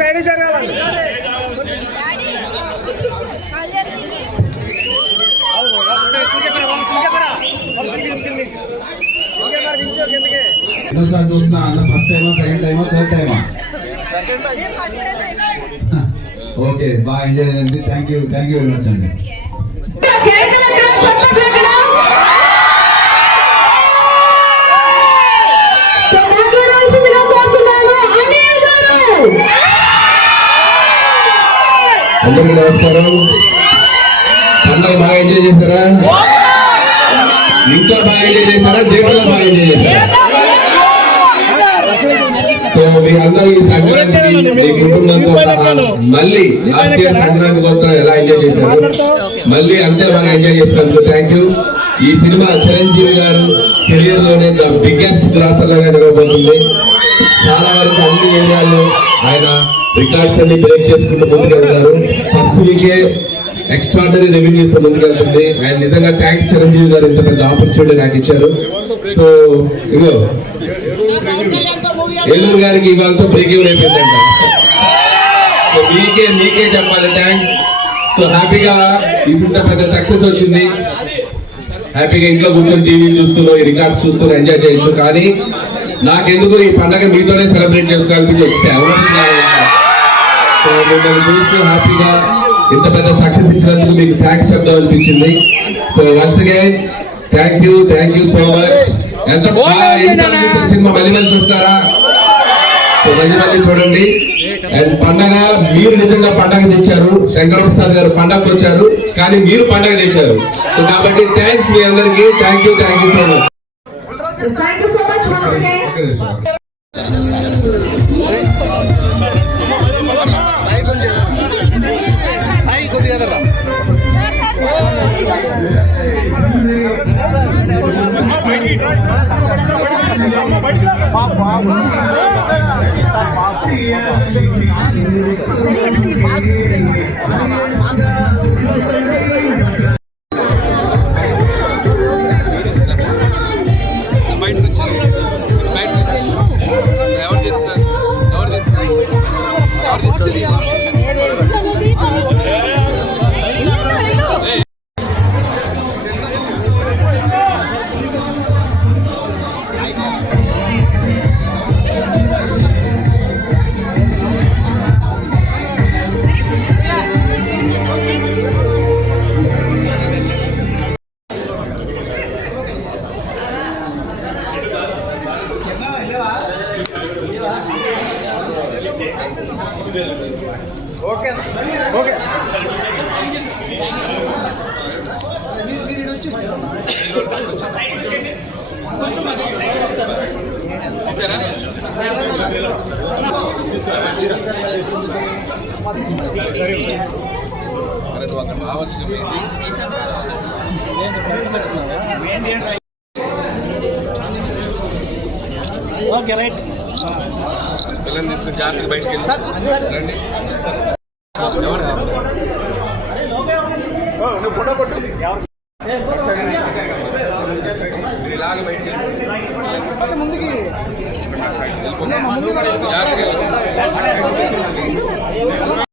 Side జరగాలి. ఎన్నోసార్లు చూసినా అన్న ఫస్ట్ టైమా సెకండ్ టైమా థర్డ్ టైమా? ఓకే, బాగా ఎంజాయ్ చేయండి. థ్యాంక్ యూ వెరీ మచ్ అండి. అందరికీ నమస్కారం. పండుగ బాగా ఎంజాయ్ చేస్తారా? ఇంట్లో బాగా ఎంజాయ్ చేస్తారా? దేవుళ్ళ బాగా ఎంజాయ్ చేస్తారా? సో మీ అందరూ ఈ సంక్రాంతి మీ కుటుంబంతో మళ్ళీ లాస్ట్ ఇయర్ సంక్రాంతి మొత్తం ఎలా ఎంజాయ్ చేశారు, మళ్ళీ అంతే బాగా ఎంజాయ్ చేసినందుకు థ్యాంక్ యూ. ఈ సినిమా చిరంజీవి గారు కెరియర్ లోనే ద బిగ్గెస్ట్ గ్రాసర్ లాగా జరగబోతుంది. చాలా వరకు అన్ని ఏరియాల్లో ఆయన రికార్డ్స్ అన్ని బ్రేక్ చేసుకుంటూ ముందుకెళ్తారు. ఫస్ట్ వీకే ఎక్స్ట్రాడనరీ రెవెన్యూస్ తో ముందుకెళ్తుంది. అండ్ నిజంగా థ్యాంక్స్ చిరంజీవి గారు, ఇంత పెద్ద ఆపర్చునిటీ నాకు ఇచ్చారు. సో ఇగో ఏలూరు గారికి ఇవాళతో బ్రేక్ ఇవ్వడం అయిపోయిందంట. సో మీకే చెప్పాలి థ్యాంక్స్. సో హ్యాపీగా ఇంత పెద్ద సక్సెస్ వచ్చింది. హ్యాపీగా ఇంట్లో కూర్చొని టీవీ చూస్తూ ఈ రికార్డ్స్ చూస్తూ ఎంజాయ్ చేయొచ్చు. కానీ నాకెందుకు ఈ పండగ మీతోనే సెలబ్రేట్ చేసుకోవాలనిపించి వచ్చాయి. సో మిమ్మల్ని చూస్తూ హ్యాపీగా ఇంత పెద్ద సక్సెస్ ఇచ్చినందుకు మీకు థ్యాంక్స్ చెప్దాం అనిపించింది. So once again thank you so much. ఎంత సినిమా మళ్ళీ చూస్తారా? సో మళ్ళీ చూడండి. అండ్ పండగ మీరు నిజంగా పండగ తెచ్చారు. శంకరప్రసాద్ గారు పండగకు వచ్చారు, కానీ మీరు పండగ తెచ్చారు. సో కాబట్టి థ్యాంక్స్ మీ అందరికి. Thank you so much. Okay okay right. పిల్లల్ని తీసుకుని జాగ్రత్తగా బయటకు వెళ్ళి నువ్వు ఫోటో కొట్టు. ఇలాగ బయటకు ముందుకి జాగ్రత్తగా